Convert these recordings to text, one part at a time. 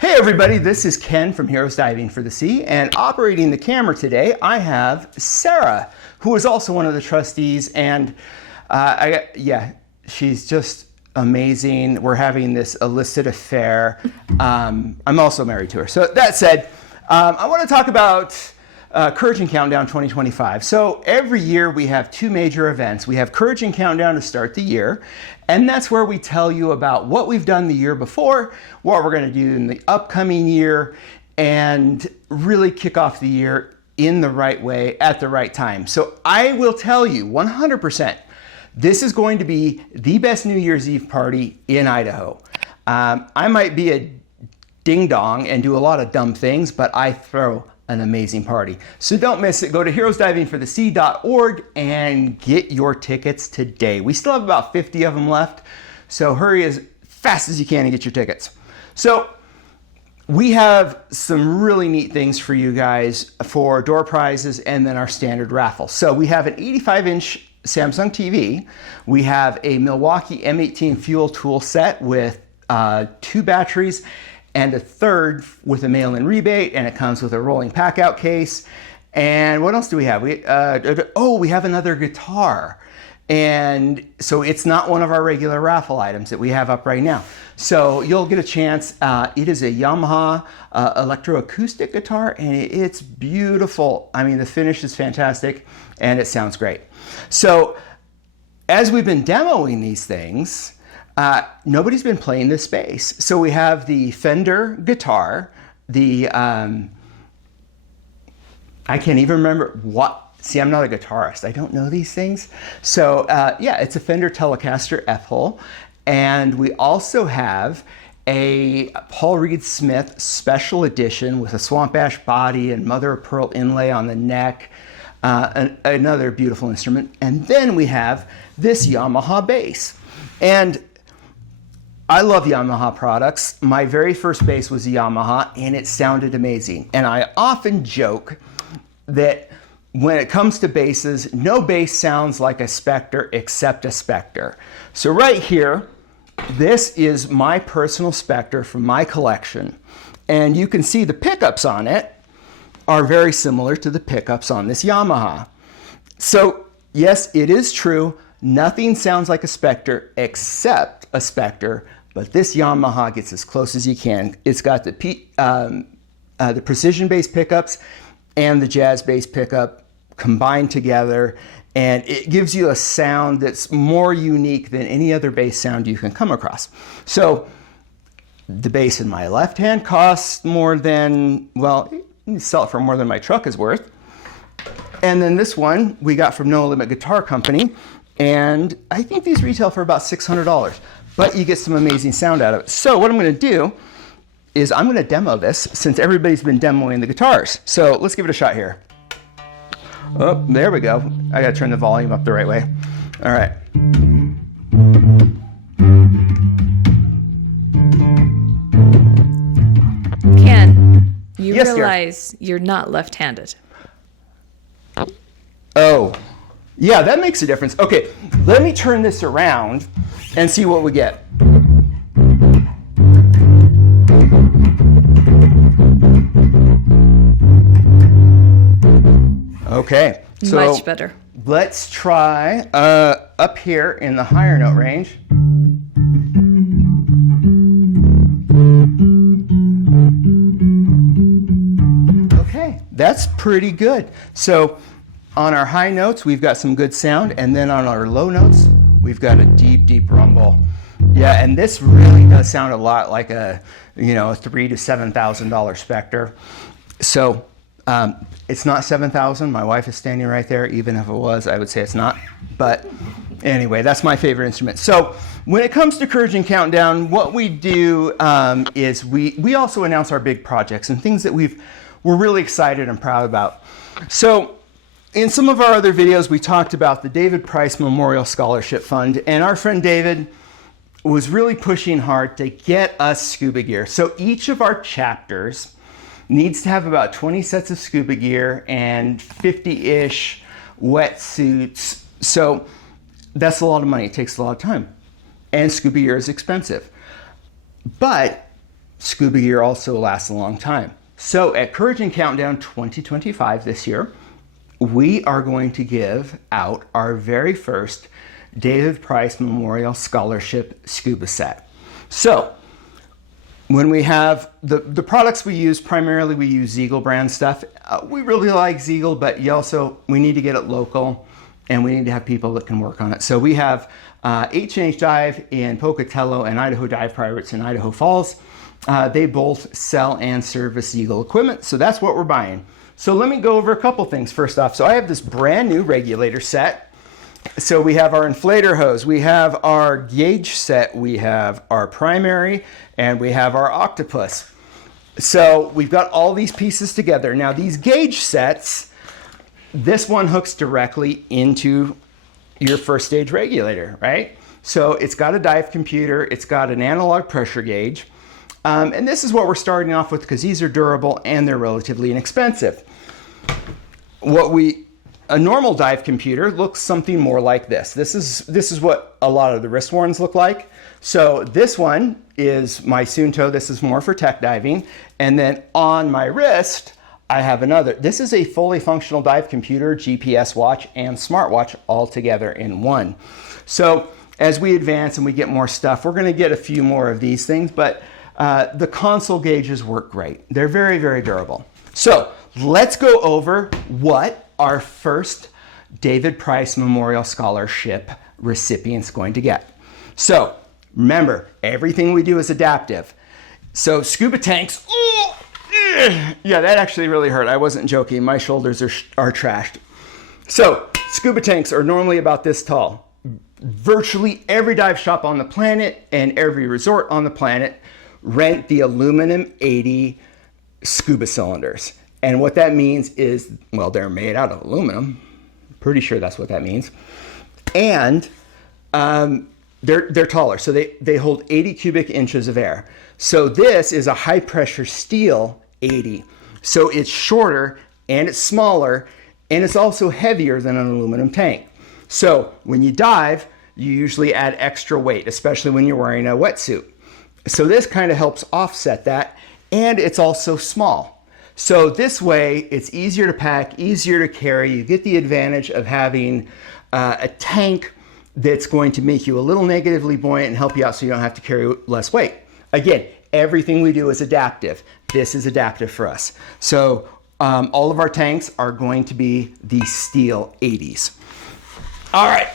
Hey everybody, this is Ken from Heroes Diving for the Sea, and operating the camera today I have Sarah, who is also one of the trustees, and she's just amazing. We're having this illicit affair. I'm also married to her. So that said, I want to talk about Courage and Countdown 2025. So every year we have two major events. We have Courage and Countdown to start the year, and that's where we tell you about what we've done the year before, what we're going to do in the upcoming year, and really kick off the year in the right way at the right time. So I will tell you 100%, this is going to be the best New Year's Eve party in Idaho. I might be a ding dong and do a lot of dumb things, but I throw an amazing party. So don't miss it. Go to heroesdivingforthesea.org and get your tickets today. We still have about 50 of them left, so hurry as fast as you can and get your tickets. So we have some really neat things for you guys for door prizes and then our standard raffle. So we have an 85-inch Samsung TV. We have a Milwaukee M18 fuel tool set with 2 batteries and a third with a mail-in rebate, and it comes with a rolling pack-out case. And what else do we have? We have another guitar. And so it's not one of our regular raffle items that we have up right now. So you'll get a chance. It is a Yamaha electroacoustic guitar, and it's beautiful. I mean, the finish is fantastic, and it sounds great. So as we've been demoing these things, nobody's been playing this bass. So we have the Fender guitar, the, I can't even remember see, I'm not a guitarist. I don't know these things. So it's a Fender Telecaster F-hole. And we also have a Paul Reed Smith special edition with a swamp ash body and mother of pearl inlay on the neck. Another beautiful instrument. And then we have this Yamaha bass. And I love Yamaha products. My very first bass was a Yamaha, and it sounded amazing. And I often joke that when it comes to basses, no bass sounds like a Spectre except a Spectre. So right here, this is my personal Spectre from my collection. And you can see the pickups on it are very similar to the pickups on this Yamaha. So yes, it is true. Nothing sounds like a Spectre except a Spectre, but this Yamaha gets as close as you can. It's got the precision bass pickups and the jazz bass pickup combined together, and it gives you a sound that's more unique than any other bass sound you can come across. So the bass in my left hand costs more than, well, you can sell it for more than my truck is worth. And then this one we got from No Limit Guitar Company, and I think these retail for about $600, but you get some amazing sound out of it. So what I'm going to do is I'm going to demo this since everybody's been demoing the guitars. So let's give it a shot here. Oh, there we go. I got to turn the volume up the right way. All right. Ken, you Yes, realize you're not left-handed. Oh, yeah, that makes a difference. Okay, let me turn this around and see what we get. Okay, so Much better. let's try up here in the higher note range. Okay, that's pretty good. So on our high notes, we've got some good sound, and then on our low notes, we've got a deep, deep rumble. Yeah, and this really does sound a lot like a, $3,000 to $7,000 Spectre. So it's not $7,000. My wife is standing right there. Even if it was, I would say it's not. But anyway, that's my favorite instrument. So when it comes to Courage and Countdown, what we do is we also announce our big projects and things that we're really excited and proud about. So in some of our other videos, we talked about the David Price Memorial Scholarship Fund, and our friend David was really pushing hard to get us scuba gear. So each of our chapters needs to have about 20 sets of scuba gear and 50-ish wetsuits. So that's a lot of money. It takes a lot of time. And scuba gear is expensive. But scuba gear also lasts a long time. So at Courage and Countdown 2025 this year, we are going to give out our very first David Price Memorial Scholarship scuba set. So when we have the products we use, primarily we use Ziegel brand stuff. We really like Ziegel, but we need to get it local, and we need to have people that can work on it. So we have H&H Dive in Pocatello and Idaho Dive Pirates in Idaho Falls. They both sell and service Ziegel equipment, so that's what we're buying. So let me go over a couple things first off. So I have this brand new regulator set. So we have our inflator hose, we have our gauge set, we have our primary, and we have our octopus. So we've got all these pieces together. Now these gauge sets, this one hooks directly into your first stage regulator, right? So it's got a dive computer, it's got an analog pressure gauge, and this is what we're starting off with because these are durable and they're relatively inexpensive. A normal dive computer looks something more like this. This is what a lot of the wrist warns look like. So this one is my Sunto. This is more for tech diving. And then on my wrist, I have another. This is a fully functional dive computer, GPS watch, and smartwatch all together in one. So as we advance and we get more stuff, we're going to get a few more of these things, but the console gauges work great. They're very, very durable. So let's go over what our first David Price Memorial Scholarship recipient's going to get. So remember, everything we do is adaptive. So scuba tanks, yeah, that actually really hurt. I wasn't joking. My shoulders are trashed. So scuba tanks are normally about this tall. Virtually every dive shop on the planet and every resort on the planet rent the aluminum 80 scuba cylinders. And what that means is, well, they're made out of aluminum. Pretty sure that's what that means. And they're taller, so they hold 80 cubic inches of air. So this is a high pressure steel 80. So it's shorter and it's smaller and it's also heavier than an aluminum tank. So when you dive, you usually add extra weight, especially when you're wearing a wetsuit. So this kind of helps offset that, and it's also small. So this way, it's easier to pack, easier to carry. You get the advantage of having a tank that's going to make you a little negatively buoyant and help you out so you don't have to carry less weight. Again, everything we do is adaptive. This is adaptive for us. So all of our tanks are going to be the steel 80s. All right,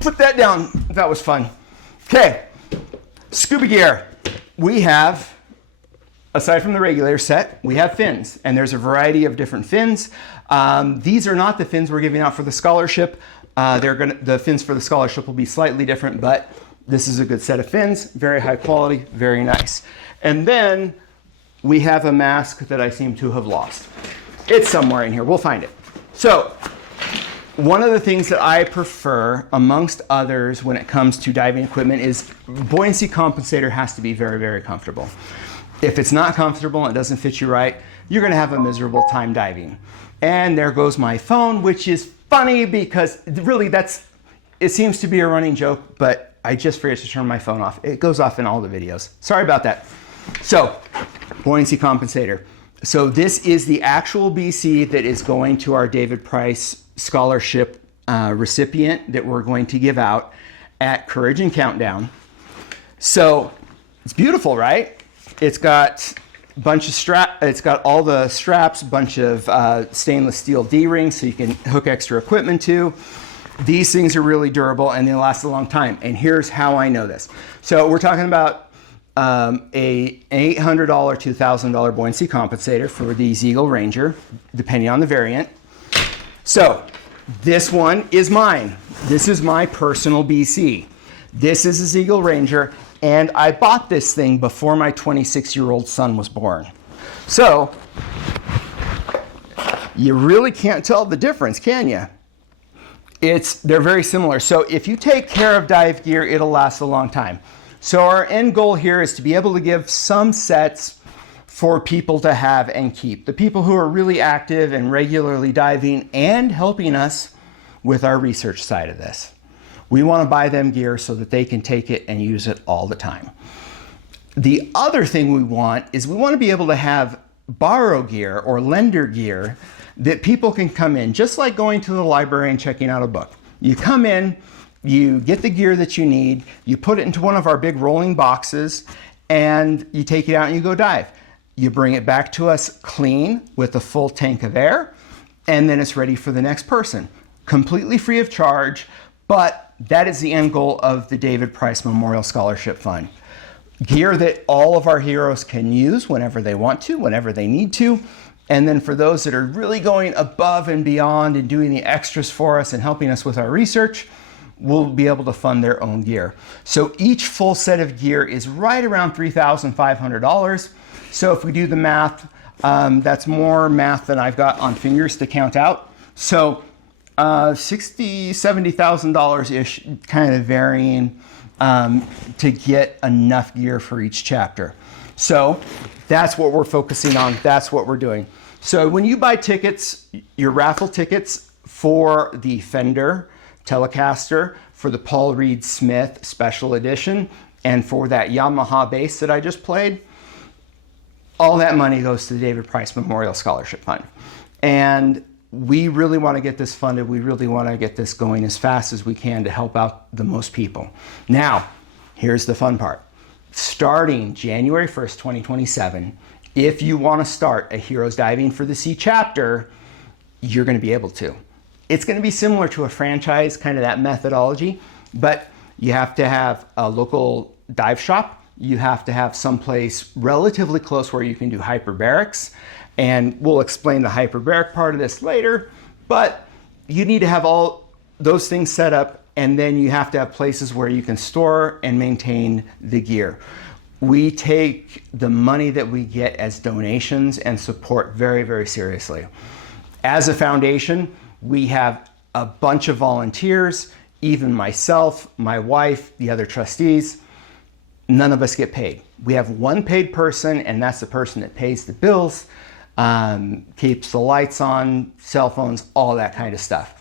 put that down. That was fun. Okay, scuba gear. We have, aside from the regulator set, we have fins, and there's a variety of different fins. These are not the fins we're giving out for the scholarship. The fins for the scholarship will be slightly different, but this is a good set of fins, very high quality, very nice. And then we have a mask that I seem to have lost. It's somewhere in here, we'll find it. So, one of the things that I prefer amongst others when it comes to diving equipment is buoyancy compensator has to be very, very comfortable. If it's not comfortable and it doesn't fit you right, you're gonna have a miserable time diving. And there goes my phone, which is funny because really it seems to be a running joke, but I just forget to turn my phone off. It goes off in all the videos. Sorry about that. So, buoyancy compensator. So this is the actual BC that is going to our David Price Scholarship recipient that we're going to give out at Courage and Countdown. So it's beautiful, right? It's got a bunch of it's got all the straps, a bunch of stainless steel D-rings so you can hook extra equipment to. These things are really durable and they last a long time. And here's how I know this. So we're talking about a $800 to $1,000 buoyancy compensator for the Ziegel Ranger, depending on the variant. So this one is mine. This is my personal BC. This is a Ziegel Ranger, and I bought this thing before my 26-year-old son was born. So you really can't tell the difference, can you? They're very similar. So if you take care of dive gear, it'll last a long time. So our end goal here is to be able to give some sets for people to have and keep. The people who are really active and regularly diving and helping us with our research side of this. We want to buy them gear so that they can take it and use it all the time. The other thing we want is we want to be able to have borrow gear or lender gear that people can come in, just like going to the library and checking out a book. You come in, you get the gear that you need, you put it into one of our big rolling boxes, and you take it out and you go dive. You bring it back to us clean with a full tank of air, and then it's ready for the next person. Completely free of charge, but that is the end goal of the David Price Memorial Scholarship Fund. Gear that all of our heroes can use whenever they want to, whenever they need to. And then for those that are really going above and beyond and doing the extras for us and helping us with our research, we'll be able to fund their own gear. So each full set of gear is right around $3,500. So if we do the math, that's more math than I've got on fingers to count out. So $60,000, $70,000-ish, kind of varying to get enough gear for each chapter. So that's what we're focusing on. That's what we're doing. So when you buy tickets, your raffle tickets for the Fender Telecaster, for the Paul Reed Smith Special Edition, and for that Yamaha bass that I just played, all that money goes to the David Price Memorial Scholarship Fund. And we really want to get this funded. We really want to get this going as fast as we can to help out the most people. Now, here's the fun part. Starting January 1st, 2027, if you want to start a Heroes Diving for the Sea chapter, you're going to be able to. It's going to be similar to a franchise, kind of that methodology, but you have to have a local dive shop. You have to have someplace relatively close where you can do hyperbarics, and we'll explain the hyperbaric part of this later, but you need to have all those things set up, and then you have to have places where you can store and maintain the gear. We take the money that we get as donations and support very, very seriously. As a foundation, we have a bunch of volunteers, even myself, my wife, the other trustees. None of us get paid. We have one paid person, and that's the person that pays the bills, keeps the lights on, cell phones, all that kind of stuff.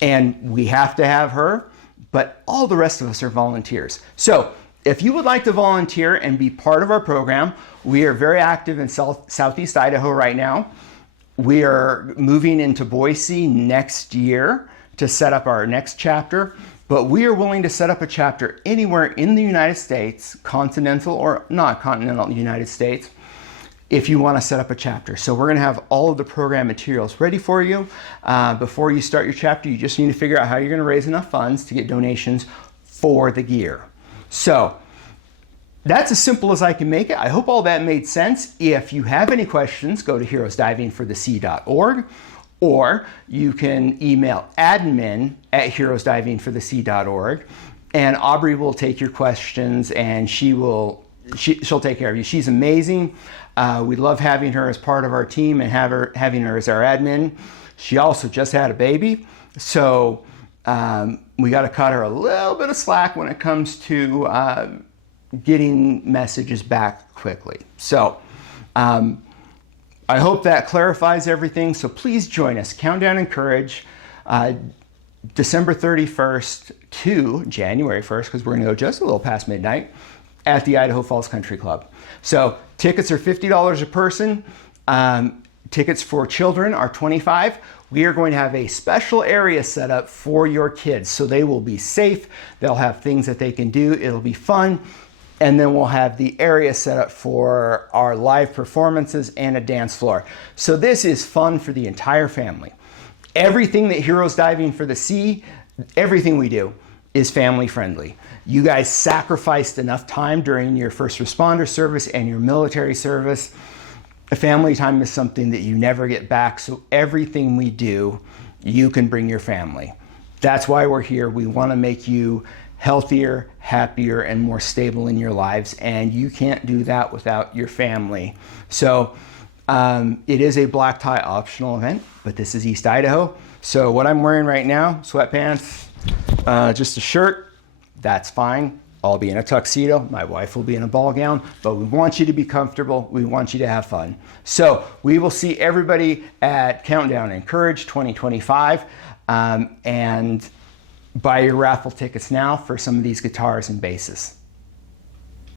And we have to have her, but all the rest of us are volunteers. So if you would like to volunteer and be part of our program, we are very active in Southeast Idaho right now. We are moving into Boise next year to set up our next chapter, but we are willing to set up a chapter anywhere in the United States, continental or not continental United States, if you want to set up a chapter. So we're going to have all of the program materials ready for you. Before you start your chapter, you just need to figure out how you're going to raise enough funds to get donations for the gear. So that's as simple as I can make it. I hope all that made sense. If you have any questions, go to heroesdivingforthesea.org, or you can email admin@heroesdivingforthesea.org, and Aubrey will take your questions, and she'll take care of you. She's amazing. We love having her as part of our team and having her as our admin. She also just had a baby, so we got to cut her a little bit of slack when it comes to getting messages back quickly. So I hope that clarifies everything. So please join us. Countdown and Courage, December 31st to January 1st, because we're going to go just a little past midnight, at the Idaho Falls Country Club. So tickets are $50 a person. Tickets for children are $25. We are going to have a special area set up for your kids, so they will be safe. They'll have things that they can do. It'll be fun. And then we'll have the area set up for our live performances and a dance floor. So this is fun for the entire family. Everything that Heroes Diving for the Sea, everything we do is family friendly. You guys sacrificed enough time during your first responder service and your military service. Family time is something that you never get back, so everything we do, you can bring your family. That's why we're here. We want to make you healthier, happier, and more stable in your lives, and you can't do that without your family. So it is a black tie optional event, but this is East Idaho. So what I'm wearing right now, sweatpants, just a shirt, that's fine. I'll be in a tuxedo. My wife will be in a ball gown, but we want you to be comfortable. We want you to have fun. So we will see everybody at Countdown and Courage 2025, and buy your raffle tickets now for some of these guitars and basses.